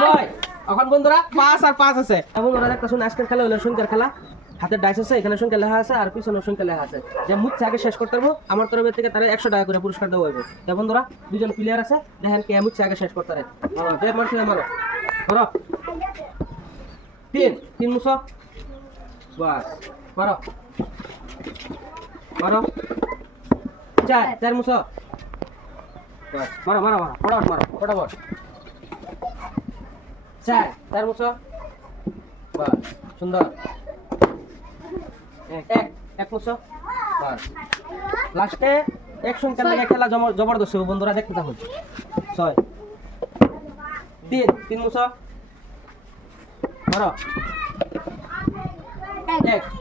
ছয়। এখন বন্ধুরা 5 আর 5 আছে। বন্ধুরা দেখতেছেন আজকের খেলা হলো সংখ্যার খেলা। হাতের ডাইস আছে, এখানে সংখ্যা লেখা আছে আর পিছনে সংখ্যা লেখা আছে। যে মুচ্ছে আগে শেষ করতে পারবো আমার তরফ থেকে তারা 100 টাকা করে পুরস্কার দেওয়া হবে। তো বন্ধুরা দুজন প্লেয়ার আছে, দেখেন কে মুচ্ছে আগে শেষ করতে পারে। যে মারছে মারো মারো। 3 মুছো, বাস মারো মারো। 4 মুছো, বাস মারো মারো মারো ফটাফট মারো ফটাফট। 4 মুছো, বাস সুন্দর। এক মুছো, বাস। লাস্টে এক সংখ্যা লাগে খেলা জবরদস্ত বন্ধুরা দেখতে থাকুন। 6 3 মুছো, মারো।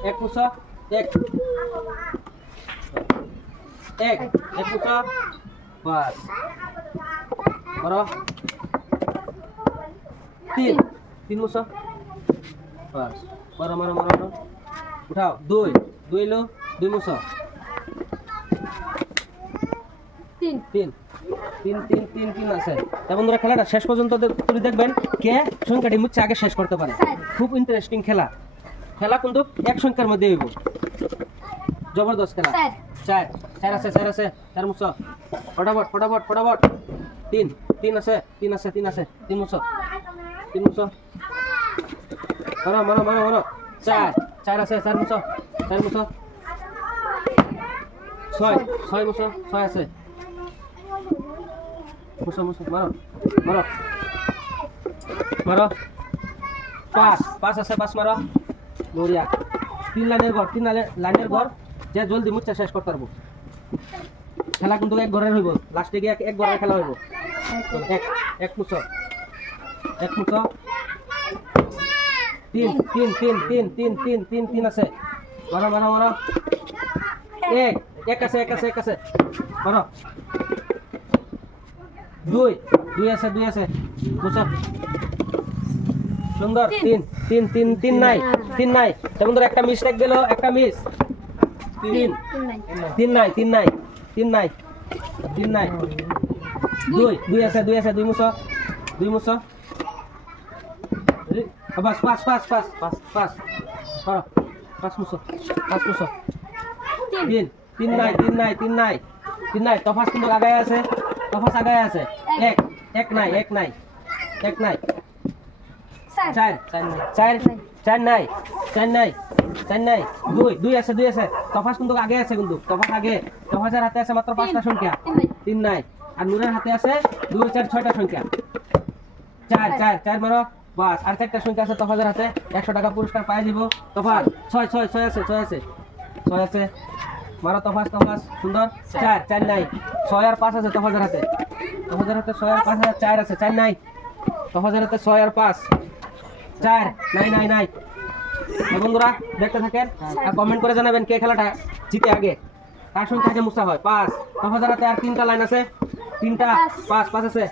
এক মুছো, এক মুছো, বাস মারো। 3 মুছো, বাস মারো মারো মারো মারো। উঠাও। 2 লো 2 মুছো। 3 আছে। বন্ধুরা খেলাটা শেষ পর্যন্ত দেখবেন কে সংখ্যাটি মুচ্ছে আগে শেষ করতে পারে। খুব ইন্টারেস্টিং খেলা। খেলা কিন্তু এক সংখ্যার মধ্যে হইব। জবরদস্ত খেলা। 4 আছে 4 মুছো, ফটাফট ফটাফট ফটাফট। 3 আছে 3 মুছো, 3 মুছো, মারো মারো মারো মারো। 4 আছে 4 মুছো, 6 মুছো, 6 আছে মুছো মুছো, মারো মারো মারো। 5 আছে 5 মারো। বড়িয়া। 3 লাইনের ঘর যে জলদি মুচ্ছা শেষ করতে পারবো। খেলা কিন্তু এক ঘরের হইব, লাস্টে গিয়ে এক ঘরের খেলা হইব। এক মুছো, 3 আছে। মারো মারো মারো। এক আছে মারো। 2 আছে মুছো, সুন্দর। 3 নাই। বন্ধুরা একটা মিস্টেক গেল, একটা মিস। 3 নাই। 2 আছে 2 মুছো, 2 মুছো, বাস 5 করো। 5 মুছো, 3 নাই। তফাস কিন্তু আগায় আছে, এক নাই। 4 নাই। 2 আছে। তফাস কিন্তু আগে আছে, তফাসের হাতে আছে মাত্র 5টা সংখ্যা। 3 নাই। আর নূরের হাতে আছে 2 4 6টা সংখ্যা। 4 মারো, বাস। আর 4টা সংখ্যা আছে তফাসের হাতে, 100 টাকা পুরস্কার পাই দিব। তফাস 6 আছে মারো। তফাস সুন্দর। 4 নাই। 6 আর 5 আছে তফাসের হাতে, 6 আর 5 আছে। 4 আছে 4 নাই। তফাসের হাতে 6 আর 5, 4 নাই। বন্ধুরা দেখতে থাকেন আর কমেন্ট করে জানাবেন কে খেলাটা জিতে আগে, কার সংখ্যা আগে মুছা হয়। 5 তফাসের হাতে আর 3টা লাইন আছে, 3টা। 5 আছে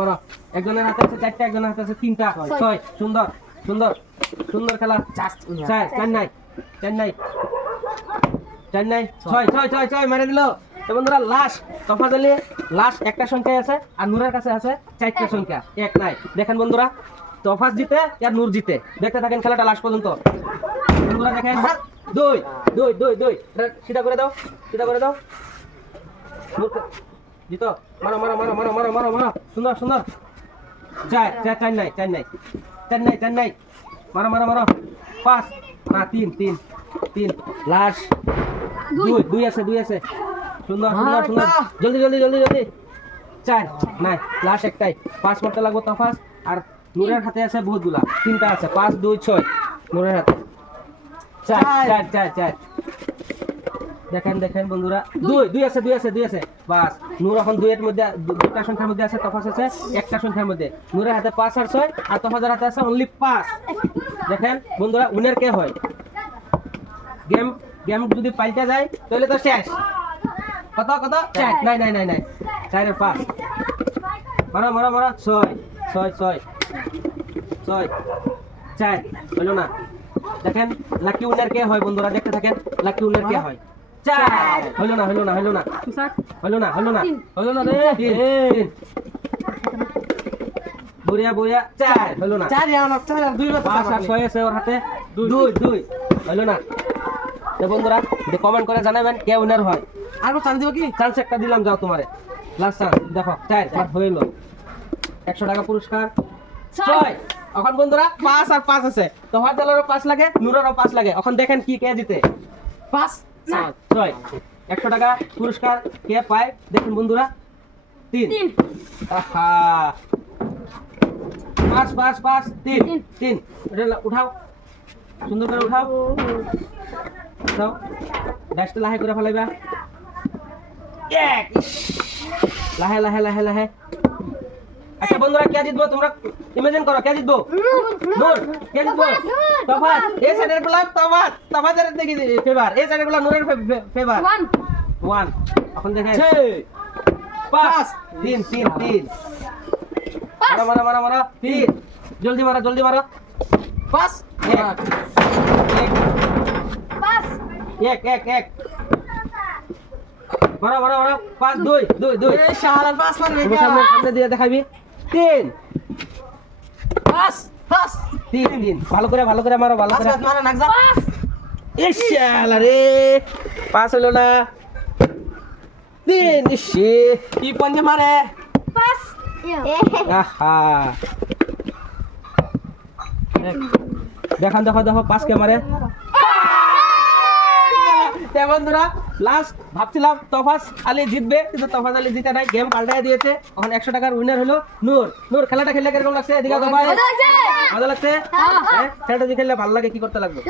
মারো। একজনের হাতে আছে 4টা, একজনের হাতে আছে 3টা। 6 সুন্দর খেলা। 4 নাই। 6 মেরে দিল। বন্ধুরা লাস্ট তফাত আলী লাস্ট একটা সংখ্যা আছে আর নূরের কাছে আছে 4টা সংখ্যা, 1 নাই। দেখেন বন্ধুরা তফাত জিতে আর নূর জিতে। দেখতে থাকেন খেলাটা লাস্ট পর্যন্ত। বন্ধুরা দেখেন 2 সিধা করে দাও জিতো। মারো সুন্দর। 4 নাই। মারো। 5 না 3 লাস্ট। 2 আছে। সুন্দর। জলদি। 4 নাই। লাস্ট একটাই। 5 মারতে লাগবো তফাস। আর নূরের হাতে আছে বহুতগুলা, 3টা আছে। 5 2 6 নূরের হাতে। 4 দেখেন বন্ধুরা 2 আছে। বাস নূর এখন 2 এর মধ্যে, 2টা সংখ্যার মধ্যে আছে, তফাস আছে একটা সংখ্যার মধ্যে। নূরের হাতে 5 আর 6 আর তফাসের হাতে আছে অনলি 5। দেখেন বন্ধুরা উইনার কে হয়। গেম যদি পাল্টে যায় তাহলে তো শেষ। কত 4 নাই। 4 আর 5 মারো। 6 4 হলো না। দেখেন লাকি উইনার কে হয় বন্ধুরা, দেখতে থাকেন লাকি উইনার কে হয়। 4 হলো না রে। বড়িয়া বড়িয়া 4 হলো না। 4 আর 4 আর 2 বার 5 আর 6 আছে ওর হাতে 2 হলো না। তো বন্ধুরা কমেন্ট করে জানাবেন কে উইনার হয়। আর চান্স দিব কি? চান্স একটা দিলাম, যাও তোমারে লাস্ট চান্স। দেখো 4 আর হইলো 100 টাকা পুরস্কার 6। এখন বন্ধুরা 5 আর 5 আছে, তোফাজ্জলেরও 5 লাগে, নূরেরও 5 লাগে। এখন দেখেন কি কে জিতে। 5 না 6 100 টাকা পুরস্কার কে পায় দেখুন বন্ধুরা। 3 আহা 5 5 5 3 এটা উঠাও, সুন্দর করে উঠাও। উঠাও, ডাস্ট লাহে করে ফেলাইবা। এক লাহে লাহে লাহে লাহে। আচ্ছা বন্ধুরা কে জিতবো তোমরা ইমাজিন করো, কে জিতবো? নূর। কে জিতবো? তোফাজ। এই সাইডের গুলা তোফাজের দেখি ফেভার, এই সাইডের গুলা নূরের ফেভার। 1 এখন দেখেন 5 3 3 3 মারো মারো মারো মারো 3 জলদি মারো 5 এক মারো মারো মারো 5 2 এই শালা 5 মারবে সামনে দিয়ে দেখাবি। 3 5 3 ভালো করে মারো, ভালো করে মারা নাকজা ইস শালা রে 5 হলো না। 3 ইসে কি পঞ্জে মারে আহা দেখো 5 কে মারে। বন্ধুরা লাস্ট ভাবছিলাম তোফাজ আলী জিতবে, কিন্তু তোফাজ আলী জিতে নাই, গেম পাল্টাই দিয়েছে। এখন 100 টাকার উইনার হলো নূর। খেলাটা খেললে কিরকম লাগছে? এদিকে তো ভাই ভালো লাগছে। হ্যাঁ খেলাটা যদি খেললে ভালো লাগে কি করতে লাগবে?